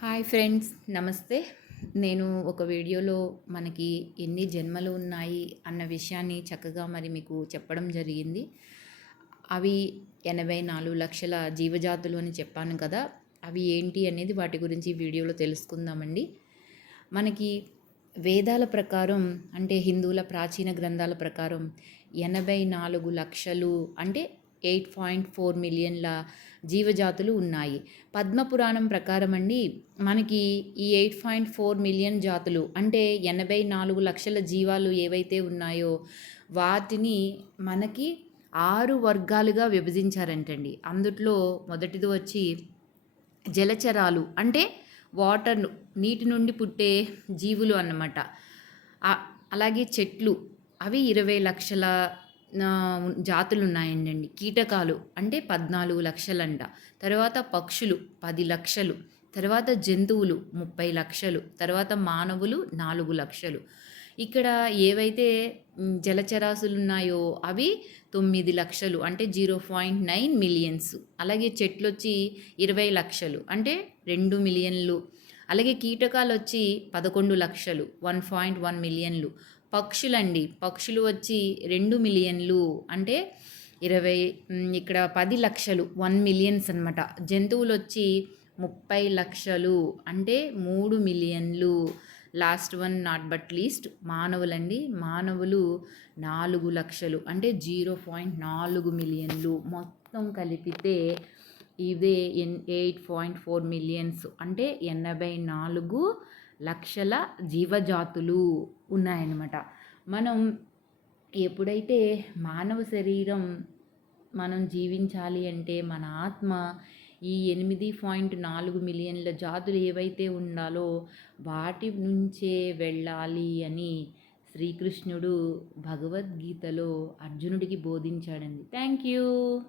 Hi friends నమస్తే. నేను ఒక వీడియోలో మనకి ఎన్ని జన్మలు ఉన్నాయి అన్న విషయాన్ని చక్కగా మరి మీకు చెప్పడం జరిగింది. అవి ఎనభై నాలుగు లక్షల జీవజాతులు అని చెప్పాను కదా అవి ఏంటి అనేది వాటి గురించి వీడియోలో తెలుసుకుందామండి. మనకి వేదాల ప్రకారం అంటే హిందువుల ప్రాచీన గ్రంథాల ప్రకారం ఎనభై నాలుగు లక్షలు అంటే ఎయిట్ పాయింట్ ఫోర్ మిలియన్ల జీవజాతులు ఉన్నాయి. పద్మపురాణం ప్రకారం అండి మనకి ఈ ఎయిట్ పాయింట్ ఫోర్ మిలియన్ జాతులు అంటే ఎనభై నాలుగు లక్షల జీవాలు ఏవైతే ఉన్నాయో వాటిని మనకి ఆరు వర్గాలుగా విభజించారంటండి. అందుట్లో మొదటిది వచ్చి జలచరాలు అంటే వాటర్ నీటి నుండి పుట్టే జీవులు అన్నమాట. అలాగే చెట్లు అవి ఇరవై లక్షల జాతులు ఉన్నాయండి కీటకాలు అంటే పద్నాలుగు లక్షలంట. తర్వాత పక్షులు పది లక్షలు. తర్వాత జంతువులు ముప్పై లక్షలు. తర్వాత మానవులు నాలుగు లక్షలు. ఇక్కడ ఏవైతే జలచరాశులు ఉన్నాయో అవి తొమ్మిది లక్షలు. అంటే జీరో పాయింట్ నైన్ మిలియన్స్. అలాగే చెట్లు వచ్చి ఇరవై లక్షలు. అంటే రెండు మిలియన్లు. అలాగే కీటకాలు వచ్చి పదకొండు లక్షలు. వన్ పాయింట్ వన్ మిలియన్లు. పక్షులండి. పక్షులు వచ్చి రెండు మిలియన్లు అంటే ఇరవై ఇక్కడ పది లక్షలు వన్ మిలియన్స్ అనమాట జంతువులు వచ్చి ముప్పై లక్షలు అంటే మూడు మిలియన్లు. Last one not but least మానవులండి. మానవులు నాలుగు లక్షలు అంటే జీరో పాయింట్ నాలుగు మిలియన్లు. మొత్తం కలిపితే ఇదే ఎన్ ఎయిట్ పాయింట్ ఫోర్ మిలియన్స్ అంటే ఎనభై నాలుగు లక్షల జీవజాతులు ఉన్నాయన్నమాట. మనం ఎప్పుడైతే మానవ శరీరం మనం జీవించాలి అంటే మన ఆత్మ ఈ ఎనిమిది పాయింట్ నాలుగు మిలియన్ల జాతులు ఏవైతే ఉండాలో వాటి నుంచే వెళ్ళాలి అని శ్రీకృష్ణుడు భగవద్గీతలో అర్జునుడికి బోధించాడండి. Thank you.